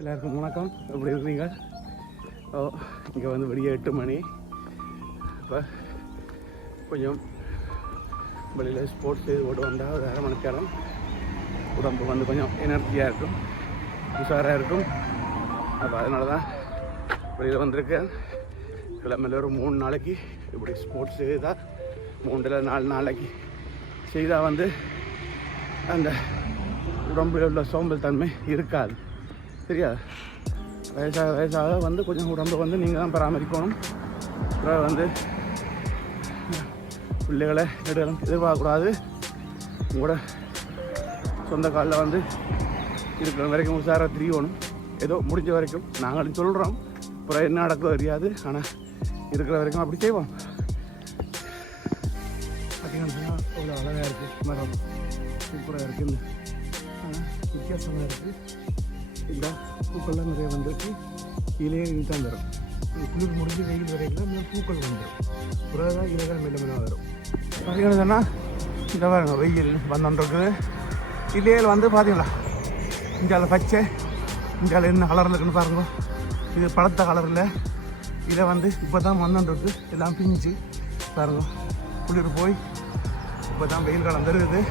எல்லாருக்கும் வணக்கம். எப்படி இருக்கீங்க? இங்கே வந்து விடிய 8 மணி. இப்போ கொஞ்சம் வெளியில் ஸ்போர்ட்ஸ் செய்து ஓட்டு வந்தால் ஒரு அரை மணிக்காரம் உடம்பு வந்து கொஞ்சம் எனர்ஜியாக இருக்கும், உஷாராக இருக்கும். அப்போ அதனால தான் வெளியில் வந்திருக்கேன். கிழமையில் ஒரு 3 நாளைக்கு இப்படி ஸ்போர்ட்ஸ் செய்தால் 3-4 நாளைக்கு செய்தால் வந்து அந்த உடம்புல உள்ள சோம்பல் தன்மை இருக்காது. சரியா? வயசாக வந்து கொஞ்சம் உடம்பை வந்து நீங்கள் தான் பராமரிக்கணும். அப்புறம் வந்து பிள்ளைகளை எதிர்பார்க்கக்கூடாது. உங்களோட சொந்த காலில் வந்து இருக்கிற வரைக்கும் உஷாராக திரியணும். ஏதோ முடிஞ்ச வரைக்கும் நாங்களும் சொல்கிறோம். அப்புறம் என்ன நடக்க தெரியாது. ஆனால் இருக்கிற வரைக்கும் அப்படி செய்வோம். பார்த்தீங்கன்னா அவ்வளோ அழகாக இருக்குது, மரம் சூப்பராக இருக்குது. ஆனால் வித்தியாசமாக இருக்குது. இந்த பூக்கள்லாம் நிறைய வந்துருக்கு. இலையே தான் வரும். குளிர் முடிஞ்சு வெயில் வரைக்கும் பூக்கள் வந்துடும். பிறகு தான் இலைகள் மெல்ல மெல்ல வரும். பார்த்தீங்கன்னா சொன்னால் இந்த பாருங்க, வெயில் வந்துருக்குது. இலைகள் வந்து பார்த்தீங்களா, இந்தியாவில் பச்சை, இந்தியாவில் என்ன கலரில் இருக்குன்னு பாருங்க. இது பழுத்த கலரில். இதை வந்து இப்போ தான் வந்துருக்கு. எல்லாம் பிஞ்சு பாருங்க. குளிர் போய் இப்போ தான் வெயில் காலம் வருது.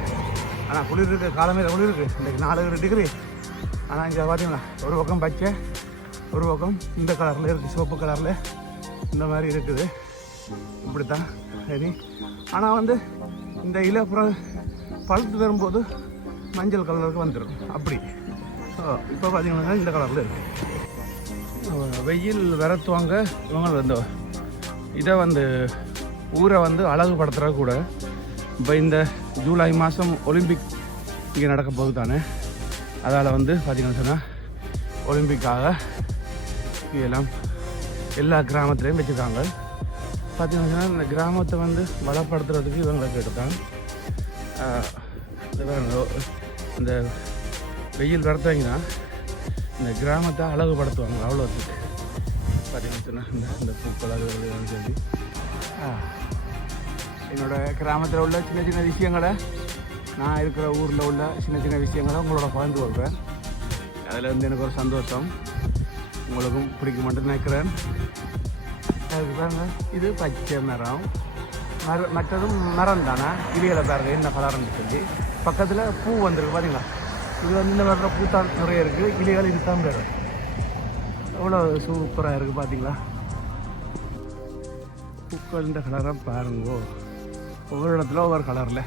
ஆனால் குளிர் இருக்க காலமே குளிர் இருக்குது. இன்றைக்கு 4 டிகிரி. ஆனால் இங்கே பார்த்தீங்களா, ஒரு பக்கம் பச்சை, ஒரு பக்கம் இந்த கலரில் இருக்குது, சிவப்பு கலரில் இந்த மாதிரி இருக்குது. இப்படி தான் சரி. ஆனால் வந்து இந்த இலப்புறம் பழுத்து வரும்போது மஞ்சள் கலருக்கு வந்துடும். அப்படி இப்போ பார்த்தீங்கன்னா இந்த கலரில் இருக்குது. வெயில் விரத்துவாங்க இவங்க வந்து இதை வந்து ஊரை வந்து அழகுபடுத்துகிற கூட. இப்போ இந்த ஜூலை மாதம் ஒலிம்பிக் இங்கே நடக்க போகுது தானே. அதால் வந்து பார்த்திங்கன்னு சொன்னால் ஒலிம்பிக்காக இதெல்லாம் எல்லா கிராமத்துலேயும் வச்சுருக்காங்க. பார்த்திங்கன்னு சொன்னால் இந்த கிராமத்தை வந்து வளப்படுத்துறதுக்கு இவங்களை கேட்டுருக்காங்க. இந்த வெயில் வரத்தவங்கன்னா இந்த கிராமத்தை அழகுபடுத்துவாங்க. அவ்வளோத்துக்கு பார்த்திங்கன்னு சொன்னால் இந்த பூக்கள் அது சொல்லி என்னோடய கிராமத்தில் உள்ள சின்ன சின்ன விஷயங்களை, நான் இருக்கிற ஊரில் உள்ள சின்ன சின்ன விஷயங்களை உங்களோட பகிர்ந்து கொள்வேன். அதில் வந்து எனக்கு ஒரு சந்தோஷம். உங்களுக்கும் பிடிக்குமென்று நினைக்கிறேன். அதுக்கு பாருங்க, இது பச்சை மரம். மற்றதும் மரம் தானே. இலைகளை பாருங்க என்ன கலர்னு சொல்லி. பக்கத்தில் பூ வந்துருக்கு பார்த்தீங்களா. இது வந்து இந்த வர்ற பூத்தான் நிறைய இருக்குது. இலைகள் இதுதான் வரும். எவ்வளோ சூப்பராக இருக்குது பார்த்தீங்களா. பூக்களின் கலரை பாருங்கோ. ஒவ்வொரு இடத்துல ஒவ்வொரு கலரில்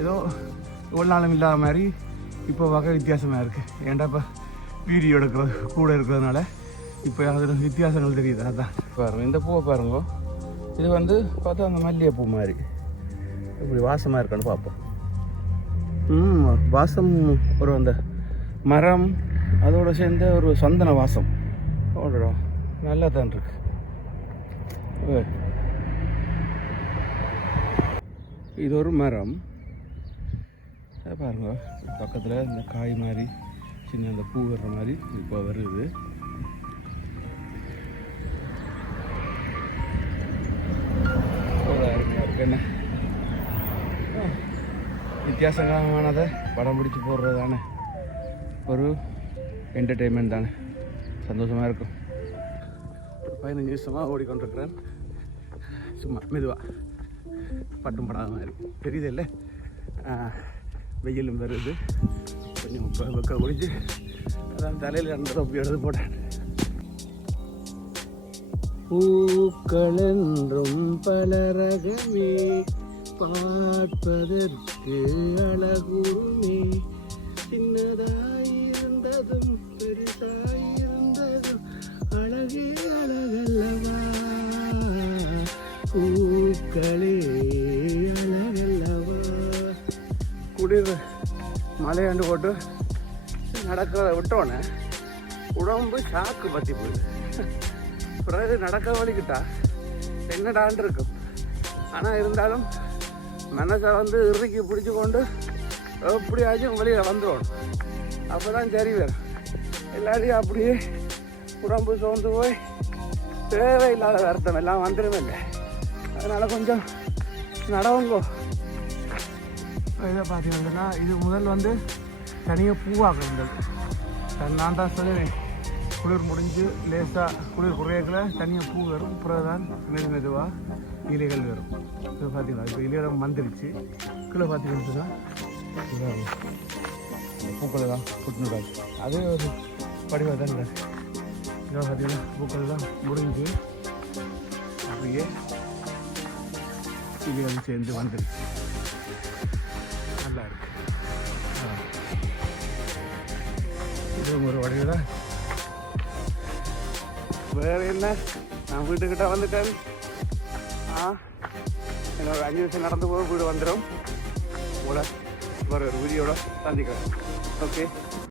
ஏதோ இவ்வளோ நாளும் இல்லாத மாதிரி இப்போ பார்க்க வித்தியாசமாக இருக்குது. ஏன்டா இப்போ வீடியோ எடுக்கிறது கூட இருக்கிறதுனால இப்போ அதில் வித்தியாசங்கள் தெரியுது. அதான் பாருங்கள், இந்த பூவை பாருங்க. இது வந்து பார்த்தா அந்த மல்லிகைப்பூ மாதிரி இப்படி வாசமாக இருக்கான்னு பார்ப்போம். வாசம் ஒரு அந்த மரம் அதோடு சேர்ந்த ஒரு சந்தன வாசம் ஓடுறோம். நல்லா தான் இருக்கு. இது ஒரு மரம் பாருங்க. பக்கத்தில் இந்த காய் மாதிரி சின்ன அந்த பூ வர்ற மாதிரி இப்போ வருது. என்ன வித்தியாசமானதை படம் பிடிச்சி போடுறது தானே ஒரு என்டர்டெயின்மெண்ட் தானே. சந்தோஷமாக இருக்கும். 15 நிமிஷமாக ஓடிக்கொண்டிருக்கிறேன். சும்மா மெதுவாக பட்டும் படாத மாதிரி தெரியுது இல்லை. வெயிலும் வருது. கொஞ்சம் வெக்க ஒழிஞ்சு அதான் தலையில் 2 தொப்பி எடுத்து போட்டேன். பூக்கள் என்றும் பல ரகமே பார்ப்பதற்கு அழகுமே. சின்னதாயிருந்ததும் பெரிதாயிருந்ததும் அழகே அழகல்லவா. பூக்களே அழகல்லவா. குளிர் மலையாண்டு போட்டு நடக்கிறத விட்டோன்னே உடம்பு சாக்கு பற்றி போயிடுது. பிறகு நடக்க வலிக்கிட்டா என்னடான் இருக்கும். ஆனால் இருந்தாலும் மனசை வந்து இறுக்கி பிடிச்சி கொண்டு எப்படியாச்சும் வெளியில் வந்துடணும். அப்போ தான் சரி வேறு. எல்லாரையும் அப்படியே உடம்பு சோர்ந்து போய் தேவையில்லாத வருத்தம் எல்லாம் வந்துடுமே இல்லை. அதனால் கொஞ்சம் நடவுங்கோ. இதை பார்த்தீங்கன்னா இது முதல் வந்து தனியாக பூவாக இருந்தது. நான் தான் சொல்லுவேன், குளிர் முடிஞ்சு லேசாக குளிர் குறையக்கில் தனியாக பூ வரும். அப்புறம் தான் மெதுவாக இலைகள் வரும். இப்போ பார்த்தீங்களா, இப்போ இலையிடம் வந்துருச்சு. கீழே பார்த்தீங்கன்னு தான் பூக்களை தான் புட்டுனுடாது. அதே ஒரு படிவாக தான் இல்லை. இதை பார்த்தீங்கன்னா பூக்கள் தான் முடிஞ்சு அப்படியே இலைகள் சேர்ந்து வந்துருச்சு. நல்லா இருக்கு. இது ஒரு வடிவு தான். வேறு என்ன, நான் வீட்டுக்கிட்ட வந்துட்டேன். என்னோட 5 நிமிஷம் நடந்து போக வீடு வந்துடும். உங்களை வேறு ஒரு வீடியோட சந்திக்கிறேன். ஓகே.